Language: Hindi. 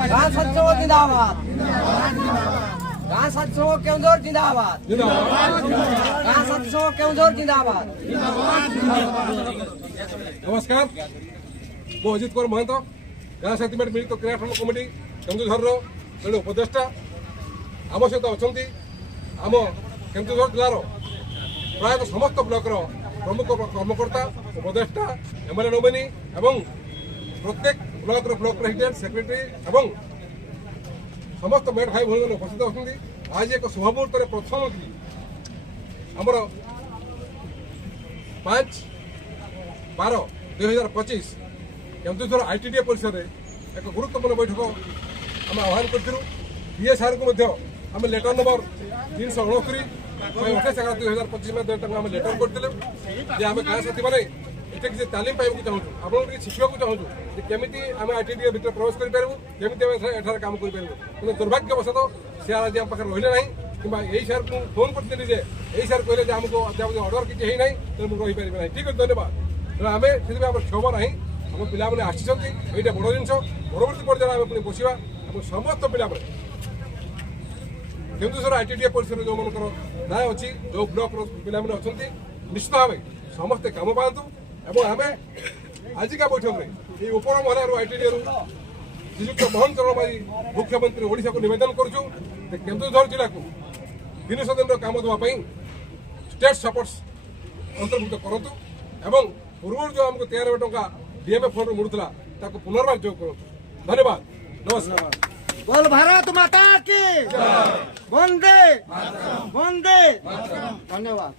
गाँ सत्सव जिंदाबाद, गाँ सत्सव केउंझर जिंदाबाद, गाँ सत्सव केउंझर जिंदाबाद। नमस्कार, मु अजित कुमार महंत गाँ सेंटिमेंट मिलित क्रियाक्रम कमिटी केन्दुझर जड़े उपदेष्टा आम सहित अच्छा आम केन्दुझर जिलार प्राय समस्त ब्लॉकर प्रमुख कर्मकर्ता उपदेष्टा एमएलए नोमिनी एवं प्रत्येक ब्लॉक ब्लॉक प्रेसिडेंट सेक्रेटरी एवं समस्त मेट भाई भूमि मैंने उपस्थित अच्छा। आज एक शुभ मुहूर्त प्रथम आमर 5/12/2025 केन्दुझर आईटीडीए परिसर में एक गुरुत्वपूर्ण बैठक आम आह्वान करूँ। डीए सार को आम लेटर नंबर 369/28/2025 में आम लेटर करते आम गाँ साथी मैंने ये किसी तालीम पाइबा चाहूँ आप शिखा चाहूँ केमी आम आईटीडीए भर प्रवेश करूँ केमी एठार काम करूँ कि दुर्भाग्यवशत से आज आम पाखे रही ना कि यही सार को फोन करती यही सार कहले आमको अध्यापक अर्डर किसी है ना तो मुझे रहीपर ना। ठीक है, धन्यवाद। आम से क्षम ना आम पिला मैंने आसान ये बड़ जिन परवर्त पर्यायर आम पुणी बसवा समस्त पिला केन्दुझर आईटीडीए परिसर जो मनकर राय अच्छी जो ब्लॉक पिला अच्छा निश्चित भाव समस्ते काम पातु एवं आम आजिका बैठक में ये उपर महलार आईटीडीए श्रीजुक्त मोहन चरण माझी मुख्यमंत्री ओडिशा को निवेदन करुँ केन्दुझर जिला को 300 दिन काम देवाई स्टेट सपोर्ट्स अंतर्भुक्त करूँ एवं पूर्व जो आमको 13 टंका डीएमए फंड मिलूला पुनर्वार जोग करूँ। धन्यवाद, नमस्कार। बोल भारत माता की वंदे वंदे। धन्यवाद।